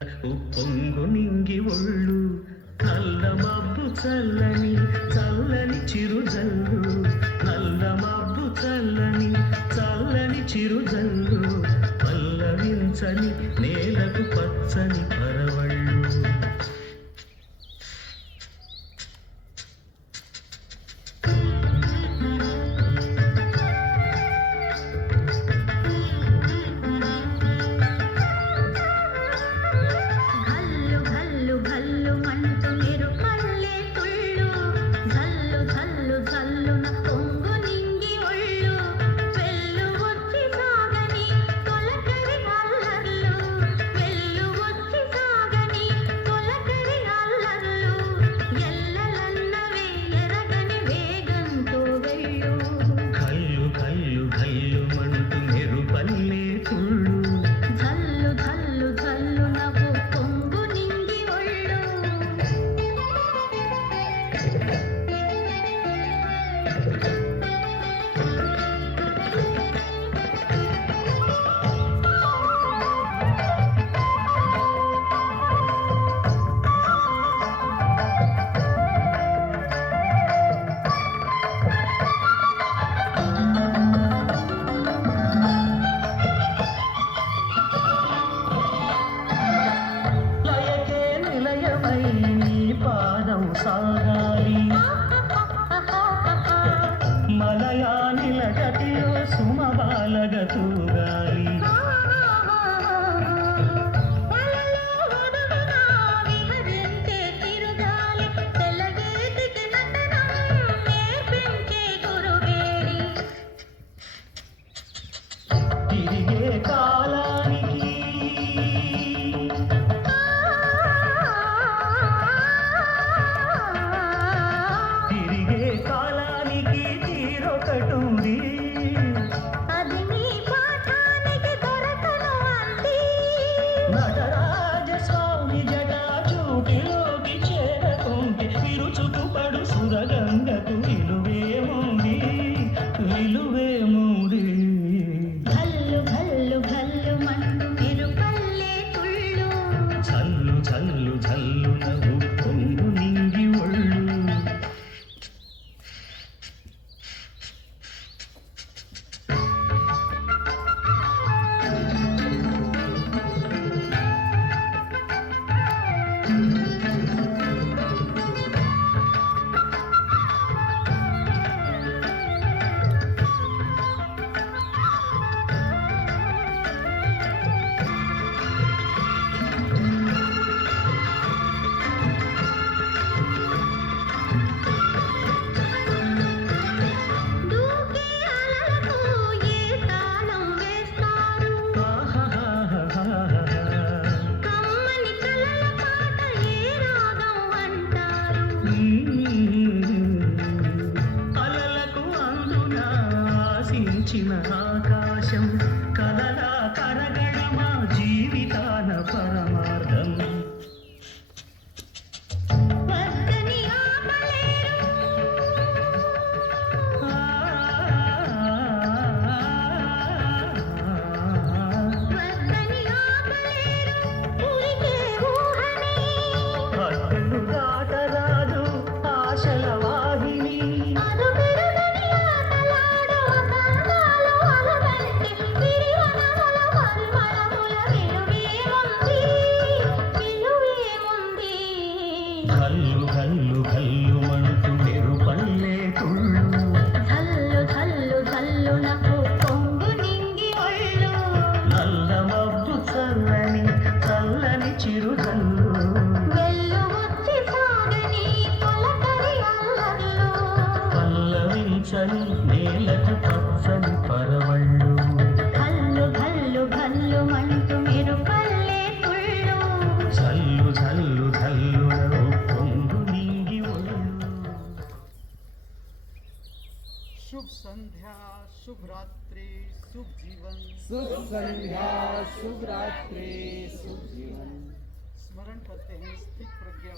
ఉప్పొంగు నింగి ఒళ్ళు నల్ల మబ్బు చల్లని చల్లని చిరుజల్లు నల్ల మబ్బు చల్లని చల్లని చిరుజల్లు పల్లవించని నేలకు పచ్చని పరవళ్ళు సాగాలి మలయానిల గతిలో సుమబాలగ తూగాలి తిరిగే కాలానికి నటరాజస్వామి జటా చూపిలోకి చేరకుంటే విరుచుకుపడు సురగంగకు విలువేముంది విలువేముంది భల్లు భల్లు భల్లు మండు మెరుపల్లే తుళ్ళు చల్లు చల్లు చల్లు నవ్వు పొంగు నింగి ఒళ్ళు అలలకు అందున ఆశించిన ఆకాశం కలలా కరగడమా జీవితాన పరమార్థం దాటరాదు ఆశల వాహిని గల్లు గల్లు గల్లు మంటూ మెరుపల్లే తుళ్ళు ధల్లు ధల్లు ధల్లు నాకు పొంగు నింగి ఒళ్ళు నల్ల మబ్బు చల్లని చల్లని చిరుజల్లు పల్లవించని నేలకు పచ్చని పరవళ్ళు భల్లు భల్లు భల్లు మంటూ మెరుపల్లే తుళ్ళు చల్లు చల్లు చల్లు పొంగు నింగి ఒళ్ళు शुभ संध्या शुभ रात्रि शुभ जीवन शुभ संध्या शुभ रात्रि शुभ जीवन स्मरण करते हैं स्थित प्रज्ञा